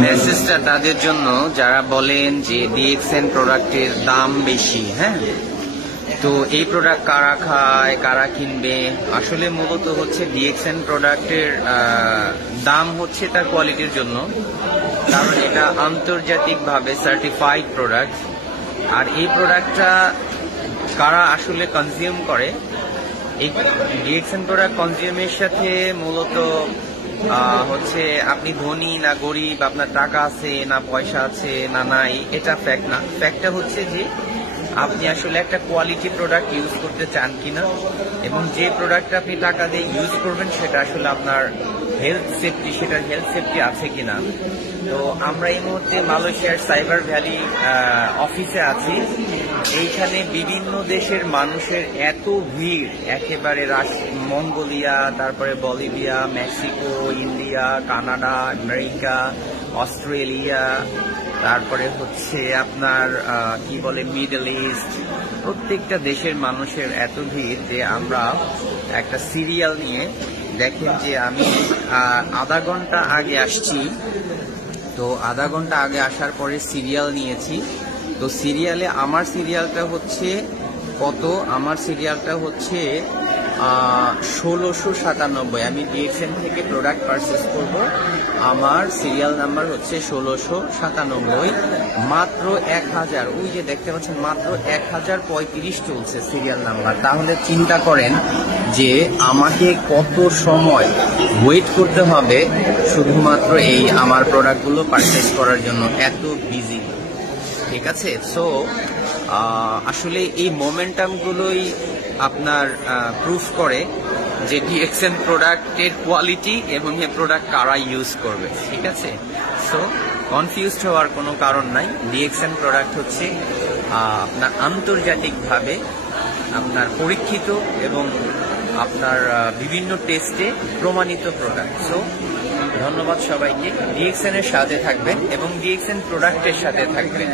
মেসেজটা তাদের জন্য যারা বলেন যে ডিএক্সএন প্রোডাক্টের দাম বেশি। হ্যাঁ, তো এই প্রোডাক্ট কারা খায়, কারা কিনবে? আসলে মূলত হচ্ছে ডিএক্সএন প্রোডাক্টের দাম হচ্ছে তার কোয়ালিটির জন্য, কারণ এটা আন্তর্জাতিকভাবে সার্টিফাইড প্রোডাক্ট। আর এই প্রোডাক্টটা কারা আসলে কনজিউম করে, এই ডিএক্সএন প্রোডাক্ট কনজিউমের সাথে মূলত হচ্ছে আপনি ধনী না গরিব, আপনার টাকা আছে না পয়সা আছে না নাই, এটা ফ্যাক্ট না। ফ্যাক্টটা হচ্ছে যে আপনি আসলে একটা কোয়ালিটি প্রোডাক্ট ইউজ করতে চান কিনা, এবং যে প্রোডাক্টটা আপনি টাকা দিয়ে ইউজ করবেন সেটা আসলে আপনার হেলথ সেফটি, সেটার হেলথ সেফটি আছে কিনা। তো আমরা এই মুহূর্তে মালয়েশিয়ার সাইবার ভ্যালি অফিসে আছি। এইখানে বিভিন্ন দেশের মানুষের এত ভিড়, একেবারে মঙ্গোলিয়া, তারপরে Bolivia, Mexico, India, Canada, America, Australia, তারপরে হচ্ছে আপনার কি বলে মিডল ইস্ট, প্রত্যেকটা দেশের মানুষের এত ভিড় যে আমরা একটা সিরিয়াল নিয়ে, দেখেন যে আমি আধা ঘন্টা আগে আসছি, তো আধা ঘন্টা আগে আসার পরে সিরিয়াল নিয়েছি। তো সিরিয়ালে আমার সিরিয়ালটা হচ্ছে কত? আমার সিরিয়ালটা হচ্ছে 1697। আমি ডিএক্সএন থেকে প্রোডাক্ট পারচেস করব, আমার সিরিয়াল নাম্বার হচ্ছে 1697। মাত্র 1000, ওই যে দেখতে পাচ্ছেন মাত্র 1035 চলছে সিরিয়াল নাম্বার। তাহলে চিন্তা করেন যে আমাকে কত সময় ওয়েট করতে হবে শুধুমাত্র এই আমার প্রোডাক্টগুলো পারচেস করার জন্য, এত বিজি। ঠিক আছে, সো আসলে এই মোমেন্টামগুলোই আপনার প্রুফ করে যে ডিএক্সএন প্রোডাক্টের কোয়ালিটি এবং এই প্রোডাক্ট কারা ইউজ করবে। ঠিক আছে, সো কনফিউজড হওয়ার কোনো কারণ নাই। ডিএক্সএন প্রোডাক্ট হচ্ছে আপনার আন্তর্জাতিকভাবে আপনার পরীক্ষিত এবং আপনার বিভিন্ন টেস্টে প্রমাণিত প্রোডাক্ট। সো ধন্যবাদ সবাইকে। ডিএক্সএন এর সাথে থাকবেন এবং ডিএক্সএন প্রোডাক্টের সাথে থাকবেন।